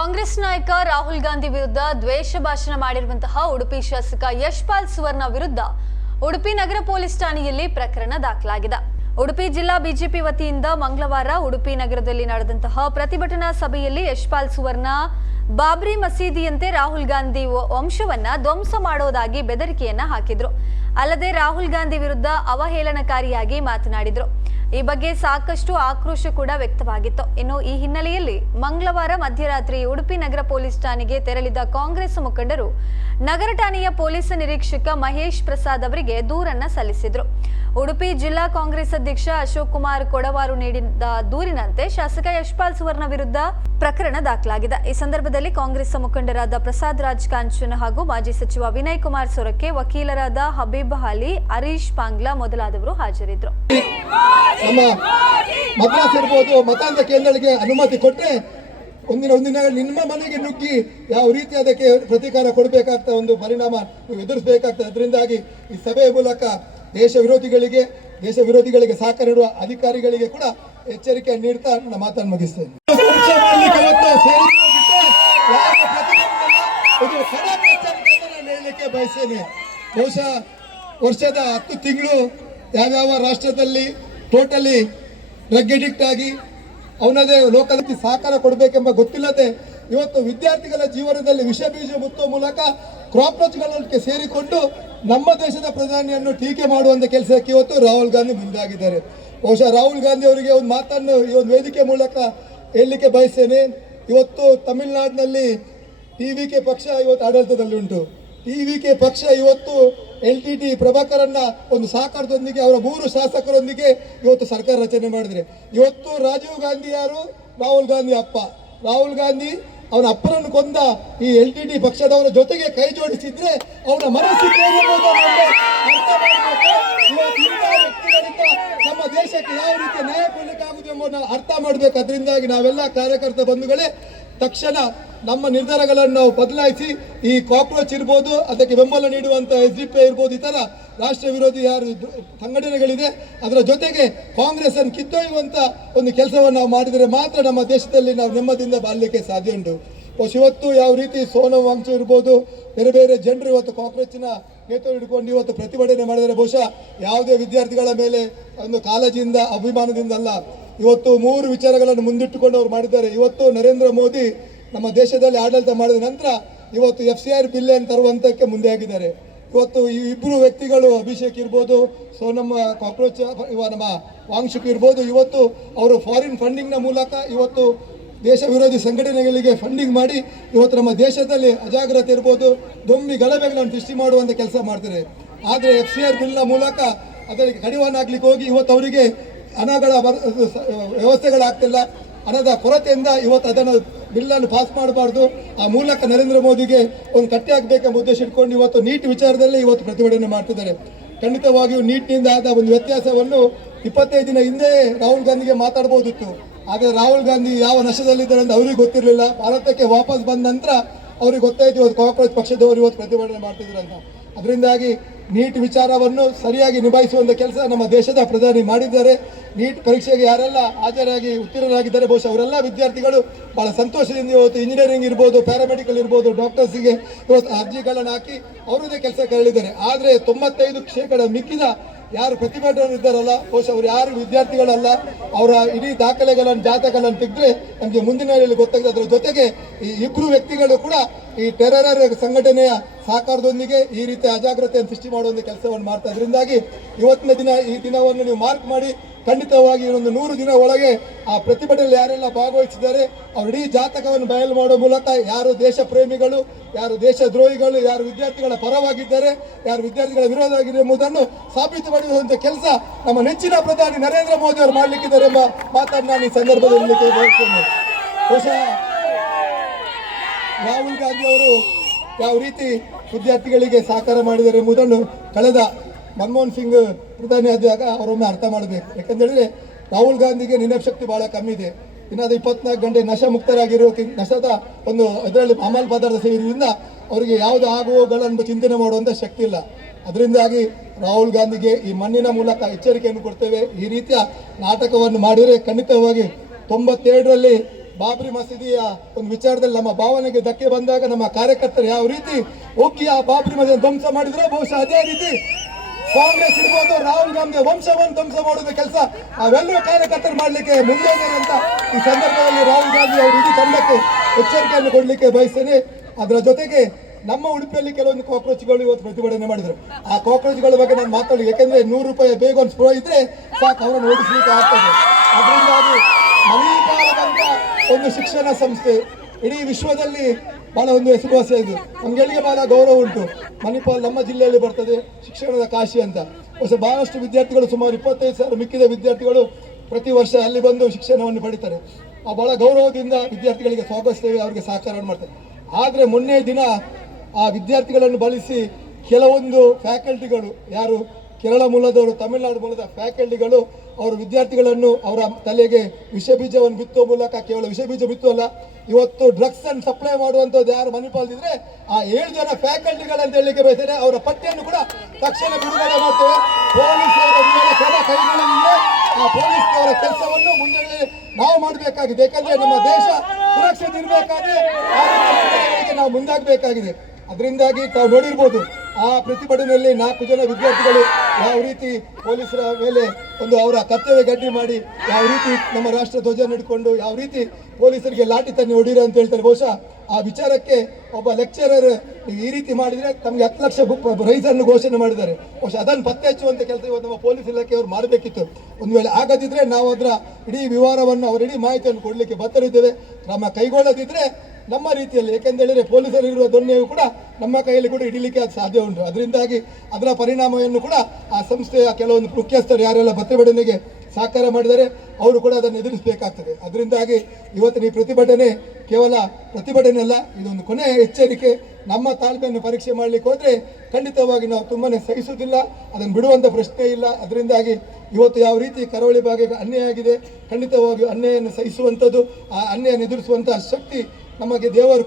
ಕಾಂಗ್ರೆಸ್ ನಾಯಕ ರಾಹುಲ್ ಗಾಂಧಿ ವಿರುದ್ಧ ದ್ವೇಷ ಭಾಷಣ ಮಾಡಿರುವಂತಹ ಉಡುಪಿ ಶಾಸಕ ಯಶ್ಪಾಲ್ ಸುವರ್ಣ ವಿರುದ್ಧ ಉಡುಪಿ ನಗರ ಪೊಲೀಸ್ ಠಾಣೆಯಲ್ಲಿ ಪ್ರಕರಣ ದಾಖಲಾಗಿದೆ. ಉಡುಪಿ ಜಿಲ್ಲಾ ಬಿಜೆಪಿ ವತಿಯಿಂದ ಮಂಗಳವಾರ ಉಡುಪಿ ನಗರದಲ್ಲಿ ನಡೆದಂತಹ ಪ್ರತಿಭಟನಾ ಸಭೆಯಲ್ಲಿ ಯಶ್ಪಾಲ್ ಸುವರ್ಣ ಬಾಬ್ರಿ ಮಸೀದಿಯಂತೆ ರಾಹುಲ್ ಗಾಂಧಿ ವಂಶವನ್ನ ಧ್ವಂಸ ಮಾಡೋದಾಗಿ ಬೆದರಿಕೆಯನ್ನ ಹಾಕಿದ್ರು. ಅಲ್ಲದೆ ರಾಹುಲ್ ಗಾಂಧಿ ವಿರುದ್ಧ ಅವಹೇಳನಕಾರಿಯಾಗಿ ಮಾತನಾಡಿದ್ರು. ಈ ಬಗ್ಗೆ ಸಾಕಷ್ಟು ಆಕ್ರೋಶ ಕೂಡ ವ್ಯಕ್ತವಾಗಿತ್ತು. ಇನ್ನು ಈ ಹಿನ್ನೆಲೆಯಲ್ಲಿ ಮಂಗಳವಾರ ಮಧ್ಯರಾತ್ರಿ ಉಡುಪಿ ನಗರ ಪೊಲೀಸ್ ಠಾಣೆಗೆ ತೆರಳಿದ ಕಾಂಗ್ರೆಸ್ ಮುಖಂಡರು ನಗರ ಠಾಣೆಯ ಪೊಲೀಸ್ ನಿರೀಕ್ಷಕ ಮಹೇಶ್ ಪ್ರಸಾದ್ ಅವರಿಗೆ ದೂರನ್ನ ಸಲ್ಲಿಸಿದ್ರು. ಉಡುಪಿ ಜಿಲ್ಲಾ ಕಾಂಗ್ರೆಸ್ ಅಧ್ಯಕ್ಷ ಅಶೋಕ್ ಕುಮಾರ್ ಕೊಡವಾರು ನೀಡಿದ ದೂರಿನಂತೆ ಶಾಸಕ ಯಶ್ಪಾಲ್ ಸುವರ್ಣ ವಿರುದ್ಧ ಪ್ರಕರಣ ದಾಖಲಾಗಿದೆ. ಈ ಸಂದರ್ಭದಲ್ಲಿ ಕಾಂಗ್ರೆಸ್ ಮುಖಂಡರಾದ ಪ್ರಸಾದ್ ರಾಜ್ ಕಾಂಚನ್ ಹಾಗೂ ಮಾಜಿ ಸಚಿವ ವಿನಯ್ ಕುಮಾರ್ ಸೊರಕೆ, ವಕೀಲರಾದ ಹಬೀಬ್ ಹಾಲಿ, ಹರೀಶ್ ಪಾಂಗ್ಲಾ ಮೊದಲಾದವರು ಹಾಜರಿದ್ದರು. ನಮ್ಮ ಮದ್ರಾಸ್ ಇರ್ಬೋದು ಮತಾಂಧ ಕೇಂದ್ರಗಳಿಗೆ ಅನುಮತಿ ಕೊಟ್ಟರೆ ಒಂದಿನ ನಿಮ್ಮ ಮನೆಗೆ ನುಗ್ಗಿ ಯಾವ ರೀತಿ ಅದಕ್ಕೆ ಪ್ರತೀಕಾರ ಕೊಡಬೇಕಾಗ್ತದೆ, ಒಂದು ಪರಿಣಾಮ ಎದುರಿಸಬೇಕಾಗ್ತದೆ. ಅದರಿಂದಾಗಿ ಈ ಸಭೆಯ ಮೂಲಕ ದೇಶ ವಿರೋಧಿಗಳಿಗೆ ಸಹಕಾರ ನೀಡುವ ಅಧಿಕಾರಿಗಳಿಗೆ ಕೂಡ ಎಚ್ಚರಿಕೆ ನೀಡ್ತಾ ನನ್ನ ಮಾತನ್ನು ಮುಗಿಸ್ತೇನೆ. ಹೇಳಲಿಕ್ಕೆ ಬಯಸ್ತೇನೆ. ಬಹುಶಃ ವರ್ಷದ 10 ತಿಂಗಳು ಯಾವ್ಯಾವ ರಾಷ್ಟ್ರದಲ್ಲಿ ಟೋಟಲಿ ಡ್ರಗ್ ಅಡಿಕ್ಟ್ ಆಗಿ ಅವನದೇ ಲೋಕದಲ್ಲಿ ಸಹಕಾರ ಕೊಡಬೇಕೆಂಬ ಗೊತ್ತಿಲ್ಲದೆ ಇವತ್ತು ವಿದ್ಯಾರ್ಥಿಗಳ ಜೀವನದಲ್ಲಿ ವಿಷ ಬೀಜ ಮುತ್ತುವ ಮೂಲಕ ಕ್ರಾಪ್ರೋಚ್ಗಳಿಗೆ ಸೇರಿಕೊಂಡು ನಮ್ಮ ದೇಶದ ಪ್ರಧಾನಿಯನ್ನು ಟೀಕೆ ಮಾಡುವಂಥ ಕೆಲಸಕ್ಕೆ ಇವತ್ತು ರಾಹುಲ್ ಗಾಂಧಿ ಮುಂದಾಗಿದ್ದಾರೆ. ಬಹುಶಃ ರಾಹುಲ್ ಗಾಂಧಿ ಅವರಿಗೆ ಒಂದು ಮಾತನ್ನು ಈ ಒಂದು ವೇದಿಕೆ ಮೂಲಕ ಹೇಳಲಿಕ್ಕೆ ಬಯಸ್ತೇನೆ. ಇವತ್ತು ತಮಿಳುನಾಡಿನಲ್ಲಿ TVK ಪಕ್ಷ ಇವತ್ತು ಆಡಳಿತದಲ್ಲಿ ಉಂಟು. TVK ಪಕ್ಷ ಇವತ್ತು LTT ಪ್ರಭಾಕರನ್ನ ಒಂದು ಸಹಕಾರದೊಂದಿಗೆ ಅವರ 3 ಶಾಸಕರೊಂದಿಗೆ ಇವತ್ತು ಸರ್ಕಾರ ರಚನೆ ಮಾಡಿದ್ರೆ, ಇವತ್ತು ರಾಜೀವ್ ಗಾಂಧಿ ಯಾರು? ರಾಹುಲ್ ಗಾಂಧಿ ಅಪ್ಪ. ರಾಹುಲ್ ಗಾಂಧಿ ಅವನ ಅಪ್ಪನನ್ನು ಕೊಂದ ಈ LTT ಪಕ್ಷದವರ ಜೊತೆಗೆ ಕೈ ಜೋಡಿಸಿದ್ರೆ ಅವನ ಮನಸ್ಥಿತಿ ನಮ್ಮ ದೇಶಕ್ಕೆ ಯಾವ ರೀತಿ ನ್ಯಾಯ ಕೊಡಲಿಕ್ಕಾಗುವುದು ಎಂಬುದನ್ನು ಅರ್ಥ ಮಾಡಬೇಕು. ಅದರಿಂದಾಗಿ ನಾವೆಲ್ಲ ಕಾರ್ಯಕರ್ತ ಬಂಧುಗಳೇ ತಕ್ಷಣ ನಮ್ಮ ನಿರ್ಧಾರಗಳನ್ನು ನಾವು ಬದಲಾಯಿಸಿ ಈ ಕಾಕ್ರೋಚ್ ಇರ್ಬೋದು, ಅದಕ್ಕೆ ಬೆಂಬಲ ನೀಡುವಂಥ SDP ಇರ್ಬೋದು, ಇತರ ರಾಷ್ಟ್ರ ವಿರೋಧಿ ಯಾರು ಸಂಘಟನೆಗಳಿದೆ ಅದರ ಜೊತೆಗೆ ಕಾಂಗ್ರೆಸ್ ಅನ್ನು ಕಿತ್ತೊಯ್ಯುವಂಥ ಒಂದು ಕೆಲಸವನ್ನು ನಾವು ಮಾಡಿದರೆ ಮಾತ್ರ ನಮ್ಮ ದೇಶದಲ್ಲಿ ನಾವು ನೆಮ್ಮದಿಯಿಂದ ಬಾಳಲಿಕ್ಕೆ ಸಾಧ್ಯ ಉಂಟು. ಇವತ್ತು ಯಾವ ರೀತಿ ಸೋನಂ ವಾಂಗ್ಚು ಇರ್ಬೋದು, ಬೇರೆ ಜನರು ಇವತ್ತು ಕಾಕ್ರೋಚಿನ ನೇತೃತ್ವ ಹಿಡ್ಕೊಂಡು ಇವತ್ತು ಪ್ರತಿಭಟನೆ ಮಾಡಿದರೆ ಬಹುಶಃ ಯಾವುದೇ ವಿದ್ಯಾರ್ಥಿಗಳ ಮೇಲೆ ಒಂದು ಕಾಳಜಿಯಿಂದ ಅಭಿಮಾನದಿಂದ ಅಲ್ಲ. ಇವತ್ತು 3 ವಿಚಾರಗಳನ್ನು ಮುಂದಿಟ್ಟುಕೊಂಡು ಅವರು ಮಾಡಿದ್ದಾರೆ. ಇವತ್ತು ನರೇಂದ್ರ ಮೋದಿ ನಮ್ಮ ದೇಶದಲ್ಲಿ ಆಡಳಿತ ಮಾಡಿದ ನಂತರ ಇವತ್ತು FCR ಬಿಲ್ ಅನ್ನು ತರುವಂತಕ್ಕೆ ಮುಂದೆ ಆಗಿದ್ದಾರೆ. ಇವತ್ತು ಈ 2 ವ್ಯಕ್ತಿಗಳು ಅಭಿಷೇಕ್ ಇರ್ಬೋದು, ಸೋನಂ ಕಾಕ್ರೋಚ್ ನಮ್ಮ ವಾಂಗ್ಚುಕ್ ಇರ್ಬೋದು, ಇವತ್ತು ಅವರು ಫಾರಿನ್ ಫಂಡಿಂಗ್ನ ಮೂಲಕ ಇವತ್ತು ದೇಶ ವಿರೋಧಿ ಸಂಘಟನೆಗಳಿಗೆ ಫಂಡಿಂಗ್ ಮಾಡಿ ಇವತ್ತು ನಮ್ಮ ದೇಶದಲ್ಲಿ ಅಜಾಗ್ರತೆ ಇರ್ಬೋದು, ದೊಂಬಿ ಗಲಭೆಗಳನ್ನು ಸೃಷ್ಟಿ ಮಾಡುವಂಥ ಕೆಲಸ ಮಾಡ್ತಾರೆ. ಆದರೆ FCR ಬಿಲ್ನ ಮೂಲಕ ಅದಕ್ಕೆ ಕಡಿವಾಣ ಹಾಕ್ಲಿಕ್ಕೆ ಹೋಗಿ ಇವತ್ತು ಅವರಿಗೆ ಹಣಗಳ ವ್ಯವಸ್ಥೆಗಳಾಗ್ತಿಲ್ಲ. ಹಣದ ಕೊರತೆಯಿಂದ ಇವತ್ತು ಅದನ್ನು ಬಿಲ್ಲನ್ನು ಪಾಸ್ ಮಾಡಬಾರ್ದು, ಆ ಮೂಲಕ ನರೇಂದ್ರ ಮೋದಿಗೆ ಒಂದು ಕಟ್ಟಿ ಹಾಕಬೇಕೆಂಬ ಉದ್ದೇಶ ಇಟ್ಕೊಂಡು ಇವತ್ತು ನೀಟ್ ವಿಚಾರದಲ್ಲಿ ಇವತ್ತು ಪ್ರತಿಭಟನೆ ಮಾಡ್ತಿದ್ದಾರೆ. ಖಂಡಿತವಾಗಿಯೂ ನೀಟ್ನಿಂದ ಆದ ಒಂದು ವ್ಯತ್ಯಾಸವನ್ನು 25 ದಿನ ಹಿಂದೆ ರಾಹುಲ್ ಗಾಂಧಿಗೆ ಮಾತಾಡ್ಬೋದಿತ್ತು. ಆದರೆ ರಾಹುಲ್ ಗಾಂಧಿ ಯಾವ ನಶದಲ್ಲಿದ್ದಾರೆ ಅಂತ ಅವ್ರಿಗೆ ಗೊತ್ತಿರಲಿಲ್ಲ. ಭಾರತಕ್ಕೆ ವಾಪಸ್ ಬಂದ ನಂತರ ಅವ್ರಿಗೆ ಗೊತ್ತಾಯ್ತು ಇವತ್ತು ಕಾಂಗ್ರೆಸ್ ಪಕ್ಷದವರು ಇವತ್ತು ಪ್ರತಿಭಟನೆ ಮಾಡ್ತಿದ್ರು ಅಂತ. ಅದರಿಂದಾಗಿ ನೀಟ್ ವಿಚಾರವನ್ನು ಸರಿಯಾಗಿ ನಿಭಾಯಿಸುವಂಥ ಕೆಲಸ ನಮ್ಮ ದೇಶದ ಪ್ರಧಾನಿ ಮಾಡಿದ್ದಾರೆ. ನೀಟ್ ಪರೀಕ್ಷೆಗೆ ಯಾರೆಲ್ಲ ಹಾಜರಾಗಿ ಉತ್ತೀರ್ಣರಾಗಿದ್ದಾರೆ ಬಹುಶಃ ಅವರೆಲ್ಲ ವಿದ್ಯಾರ್ಥಿಗಳು ಬಹಳ ಸಂತೋಷದಿಂದ ಇವತ್ತು ಇಂಜಿನಿಯರಿಂಗ್ ಇರ್ಬೋದು, ಪ್ಯಾರಾಮೆಡಿಕಲ್ ಇರ್ಬೋದು, ಡಾಕ್ಟರ್ಸಿಗೆ ಇವತ್ತು ಅರ್ಜಿಗಳನ್ನು ಹಾಕಿ ಅವರದೇ ಕೆಲಸಕ್ಕೆ ಹೇಳಿದ್ದಾರೆ. ಆದರೆ 95% ಮಿಕ್ಕಿದ ಯಾರು ಪ್ರತಿಭಟನೆ ಇದ್ದಾರಲ್ಲ ಬಹುಶಃ ಅವ್ರು ಯಾರು ವಿದ್ಯಾರ್ಥಿಗಳಲ್ಲ. ಅವರ ಇಡೀ ದಾಖಲೆಗಳನ್ನು ಜಾತಕಗಳನ್ನು ತೆಗೆದ್ರೆ ನಮಗೆ ಮುಂದಿನ ಗೊತ್ತಾಗಿದೆ. ಅದರ ಜೊತೆಗೆ ಈ 2 ವ್ಯಕ್ತಿಗಳು ಕೂಡ ಈ ಟೆರರ್ ಸಂಘಟನೆಯ ಸಹಕಾರದೊಂದಿಗೆ ಈ ರೀತಿ ಅಜಾಗ್ರತೆಯನ್ನು ಸೃಷ್ಟಿ ಮಾಡುವಂಥ ಕೆಲಸವನ್ನು ಮಾಡ್ತಾರೆ. ಅದರಿಂದಾಗಿ ಇವತ್ತಿನ ದಿನ ಈ ದಿನವನ್ನು ನೀವು ಮಾರ್ಕ್ ಮಾಡಿ ಖಂಡಿತವಾಗಿ ಒಂದು 100 ದಿನ ಒಳಗೆ ಆ ಪ್ರತಿಭಟನೆಯಲ್ಲಿ ಯಾರೆಲ್ಲ ಭಾಗವಹಿಸಿದ್ದಾರೆ ಅವ್ರ ಇಡೀ ಜಾತಕವನ್ನು ಬಯಲು ಮಾಡುವ ಮೂಲಕ ಯಾರು ದೇಶ ಪ್ರೇಮಿಗಳು, ಯಾರು ದೇಶ ದ್ರೋಹಿಗಳು, ಯಾರು ವಿದ್ಯಾರ್ಥಿಗಳ ಪರವಾಗಿದ್ದಾರೆ, ಯಾರು ವಿದ್ಯಾರ್ಥಿಗಳ ವಿರೋಧ ಆಗಿದೆ ಎಂಬುದನ್ನು ಸಾಬೀತುಪಡಿಸುವಂಥ ಕೆಲಸ ನಮ್ಮ ನೆಚ್ಚಿನ ಪ್ರಧಾನಿ ನರೇಂದ್ರ ಮೋದಿ ಅವರು ಮಾಡಲಿಕ್ಕಿದ್ದಾರೆ ಎಂಬ ಮಾತನ್ನು ನಾನು ಈ ಸಂದರ್ಭದಲ್ಲಿ ಬಯಸ್ತೇನೆ. ಬಹುಶಃ ರಾಹುಲ್ ಗಾಂಧಿ ಅವರು ಯಾವ ರೀತಿ ವಿದ್ಯಾರ್ಥಿಗಳಿಗೆ ಸಹಕಾರ ಮಾಡಿದ್ದಾರೆ ಎಂಬುದನ್ನು ಕಳೆದ ಮನಮೋಹನ್ ಸಿಂಗ್ ಪ್ರಧಾನಿ ಆದಾಗ ಅವರೊಮ್ಮೆ ಅರ್ಥ ಮಾಡಬೇಕು. ಯಾಕಂತೇಳಿದ್ರೆ ರಾಹುಲ್ ಗಾಂಧಿಗೆ ನೆನಪು ಬಹಳ ಕಮ್ಮಿ ಇದೆ. ಇನ್ನಾದ 24 ಗಂಟೆ ನಶೆ ಮುಕ್ತರಾಗಿರೋ ನಶದ ಒಂದು ಇದರಲ್ಲಿ ಅಮಲ್ ಪದಾರ್ಥ ಸೇರಿದ್ರಿಂದ ಅವರಿಗೆ ಯಾವುದು ಆಗುವಗಳನ್ನು ಚಿಂತನೆ ಮಾಡುವಂಥ ಶಕ್ತಿ ಇಲ್ಲ. ಅದರಿಂದಾಗಿ ರಾಹುಲ್ ಗಾಂಧಿಗೆ ಈ ಮಣ್ಣಿನ ಮೂಲಕ ಎಚ್ಚರಿಕೆಯನ್ನು ಕೊಡ್ತೇವೆ. ಈ ರೀತಿಯ ನಾಟಕವನ್ನು ಮಾಡಿದರೆ ಖಂಡಿತವಾಗಿ 97ರಲ್ಲಿ ಬಾಬ್ರಿ ಮಸೀದಿಯ ಒಂದು ವಿಚಾರದಲ್ಲಿ ನಮ್ಮ ಭಾವನೆಗೆ ಧಕ್ಕೆ ಬಂದಾಗ ನಮ್ಮ ಕಾರ್ಯಕರ್ತರು ಯಾವ ರೀತಿ ಹೋಗಿ ಆ ಬಾಬ್ರಿ ಮಸೀದಿ ಧ್ವಂಸ ಮಾಡಿದ್ರೆ ಬಹುಶಃ ಅದೇ ರೀತಿ ಕಾಂಗ್ರೆಸ್ ಇರ್ಬೋದು, ರಾಹುಲ್ ಗಾಂಧಿ ವಂಶವನ್ನು ಧ್ವಂಸ ಮಾಡುವ ಕೆಲಸ ಅವೆಲ್ಲರೂ ಕಾರ್ಯಕರ್ತರು ಮಾಡಲಿಕ್ಕೆ ಮುಂದೆ ಇದ್ದಾರೆ ಅಂತ ಈ ಸಂದರ್ಭದಲ್ಲಿ ರಾಹುಲ್ ಗಾಂಧಿ ಅವರು ಇಡೀ ತಂಡಕ್ಕೆ ಎಚ್ಚರಿಕೆಯನ್ನು ಕೊಡಲಿಕ್ಕೆ ಬಯಸ್ತೇನೆ. ಅದರ ಜೊತೆಗೆ ನಮ್ಮ ಉಡುಪಿಯಲ್ಲಿ ಕೆಲವೊಂದು ಕಾಕ್ರೋಚ್ಗಳು ಇವತ್ತು ಪ್ರತಿಭಟನೆ ಮಾಡಿದ್ರು. ಆ ಕಾಕ್ರೋಚ್ಗಳ ಬಗ್ಗೆ ನಾನು ಮಾತಾಡಿ, ಯಾಕೆಂದ್ರೆ 100 ರೂಪಾಯಿ ಬೇಗ ಒಂದು ಸ್ಪ್ರೋ ಇದ್ರೆ ಸಾಕು ಅವರನ್ನು ಓಡಿಸಲಿಕ್ಕೆ ಆಗ್ತದೆ. ಅದರಿಂದಾಗಿ ಮಣಿಪಾಲ್ ಅಂತ ಒಂದು ಶಿಕ್ಷಣ ಸಂಸ್ಥೆ ಇಡೀ ವಿಶ್ವದಲ್ಲಿ ಬಹಳ ಒಂದು ಹೆಸರುವಾಸಿಯಾಯಿತು. ನಮ್ಗಳಿಗೆ ಬಹಳ ಗೌರವ ಉಂಟು. ಮಣಿಪಾಲ್ ನಮ್ಮ ಜಿಲ್ಲೆಯಲ್ಲಿ ಬರ್ತದೆ, ಶಿಕ್ಷಣದ ಕಾಶಿ ಅಂತ. ಬಹಳಷ್ಟು ವಿದ್ಯಾರ್ಥಿಗಳು, ಸುಮಾರು 25,000 ಮಿಕ್ಕಿದ ವಿದ್ಯಾರ್ಥಿಗಳು ಪ್ರತಿ ವರ್ಷ ಅಲ್ಲಿ ಬಂದು ಶಿಕ್ಷಣವನ್ನು ಪಡಿತಾರೆ. ಬಹಳ ಗೌರವದಿಂದ ವಿದ್ಯಾರ್ಥಿಗಳಿಗೆ ಸ್ವಾಗತಿಸ್ತೇವೆ, ಅವರಿಗೆ ಸಹಕಾರ ಮಾಡ್ತೇವೆ. ಆದರೆ ಮೊನ್ನೆ ದಿನ ಆ ವಿದ್ಯಾರ್ಥಿಗಳನ್ನು ಬಳಸಿ ಕೆಲವೊಂದು ಫ್ಯಾಕಲ್ಟಿಗಳು, ಯಾರು ಕೇರಳ ಮೂಲದವರು, ತಮಿಳುನಾಡು ಮೂಲದ ಫ್ಯಾಕಲ್ಟಿಗಳು ಅವರು ವಿದ್ಯಾರ್ಥಿಗಳನ್ನು ಅವರ ತಲೆಗೆ ವಿಷಬೀಜವನ್ನು ಬಿತ್ತುವ ಮೂಲಕ, ಕೇವಲ ವಿಷಬೀಜ ಬಿತ್ತುವಲ್ಲ, ಇವತ್ತು ಡ್ರಗ್ಸ್ ಅನ್ನು ಸಪ್ಲೈ ಮಾಡುವಂಥದ್ದು ಯಾರು ಮಣಿಪಾಲ್ದಿದ್ರೆ ಆ 7 ಜನ ಫ್ಯಾಕಲ್ಟಿಗಳಂತ ಹೇಳಲಿಕ್ಕೆ ಬಯಸಿದರೆ ಅವರ ಪಟ್ಟಿಯನ್ನು ಕೂಡ ತಕ್ಷಣ ಬಿಡುಗಡೆ ಮಾಡ್ತೇವೆ. ಪೊಲೀಸರ ಮೇಲೆ ಕ್ರಮ ಕೈಗೊಳ್ಳಲಿದ್ರೆ ಆ ಪೊಲೀಸ್ನವರ ಕೆಲಸವನ್ನು ಮುಂದೆ ನಾವು ಮಾಡಬೇಕಾಗಿದೆ. ಯಾಕಂದ್ರೆ ನಮ್ಮ ದೇಶ ಸುರಕ್ಷಿತ ಇರಬೇಕಾದ್ರೆ ನಾವು ಮುಂದಾಗಬೇಕಾಗಿದೆ. ಅದರಿಂದಾಗಿ ತಾವು ನೋಡಿರ್ಬೋದು, ಆ ಪ್ರತಿಭಟನೆಯಲ್ಲಿ 4 ಜನ ವಿದ್ಯಾರ್ಥಿಗಳು ಯಾವ ರೀತಿ ಪೊಲೀಸರ ಮೇಲೆ ಒಂದು ಅವರ ಕರ್ತವ್ಯ ಗಡ್ಡಿ ಮಾಡಿ ಯಾವ ರೀತಿ ನಮ್ಮ ರಾಷ್ಟ್ರ ಧ್ವಜ ಹಿಡ್ಕೊಂಡು ಯಾವ ರೀತಿ ಪೊಲೀಸರಿಗೆ ಲಾಠಿ ತನ್ನಿ ಹೊಡೀರ ಅಂತ ಹೇಳ್ತಾರೆ. ಬಹುಶಃ ಆ ವಿಚಾರಕ್ಕೆ ಒಬ್ಬ ಲೆಕ್ಚರರ್ ಈ ರೀತಿ ಮಾಡಿದ್ರೆ ತಮಗೆ 10 ಲಕ್ಷ ಪ್ರೈಸ್ ಅನ್ನು ಘೋಷಣೆ ಮಾಡಿದ್ದಾರೆ. ಬಹುಶಃ ಅದನ್ನು ಪತ್ತೆ ಹಚ್ಚುವಂತ ಕೆಲಸ ಇವತ್ತು ನಮ್ಮ ಪೊಲೀಸ್ ಇಲಾಖೆಯವರು ಮಾಡಬೇಕಿತ್ತು. ಒಂದು ವೇಳೆ ಆಗದಿದ್ರೆ ನಾವು ಅದರ ಇಡೀ ವಿವರವನ್ನು, ಅವರ ಇಡೀ ಮಾಹಿತಿಯನ್ನು ಕೊಡಲಿಕ್ಕೆ ಬದ್ಧರಿದ್ದೇವೆ. ಕ್ರಮ ಕೈಗೊಳ್ಳದಿದ್ರೆ ನಮ್ಮ ರೀತಿಯಲ್ಲಿ, ಏಕೆಂದೇಳಿದ್ರೆ ಪೊಲೀಸರಿರುವ ದೊಣ್ಣೆಯು ಕೂಡ ನಮ್ಮ ಕೈಯಲ್ಲಿ ಕೂಡ ಹಿಡಿಲಿಕ್ಕೆ ಅದು ಸಾಧ್ಯ ಉಂಟು. ಅದರಿಂದಾಗಿ ಅದರ ಪರಿಣಾಮವನ್ನು ಕೂಡ ಆ ಸಂಸ್ಥೆಯ ಕೆಲವೊಂದು ಮುಖ್ಯಸ್ಥರು ಯಾರೆಲ್ಲ ಪ್ರತಿಭಟನೆಗೆ ಸಹಕಾರ ಮಾಡಿದರೆ ಅವರು ಕೂಡ ಅದನ್ನು ಎದುರಿಸಬೇಕಾಗ್ತದೆ. ಅದರಿಂದಾಗಿ ಇವತ್ತಿನ ಈ ಪ್ರತಿಭಟನೆ ಕೇವಲ ಪ್ರತಿಭಟನೆ ಅಲ್ಲ, ಇದೊಂದು ಕೊನೆಯ ಎಚ್ಚರಿಕೆ. ನಮ್ಮ ತಾಳ್ಮೆಯನ್ನು ಪರೀಕ್ಷೆ ಮಾಡಲಿಕ್ಕೆ ಹೋದರೆ ಖಂಡಿತವಾಗಿ ನಾವು ತುಂಬಾನೇ ಸಹಿಸುವುದಿಲ್ಲ, ಅದನ್ನು ಬಿಡುವಂಥ ಪ್ರಶ್ನೆ ಇಲ್ಲ. ಅದರಿಂದಾಗಿ ಇವತ್ತು ಯಾವ ರೀತಿ ಕರಾವಳಿ ಭಾಗಕ್ಕೆ ಅನ್ಯಾಯ ಆಗಿದೆ, ಖಂಡಿತವಾಗಿ ಅನ್ಯಾಯವನ್ನು ಸಹಿಸುವಂಥದ್ದು, ಆ ಅನ್ಯಾಯವನ್ನು ಎದುರಿಸುವಂತಹ ಶಕ್ತಿ ನಮಗೆ ದೇವರು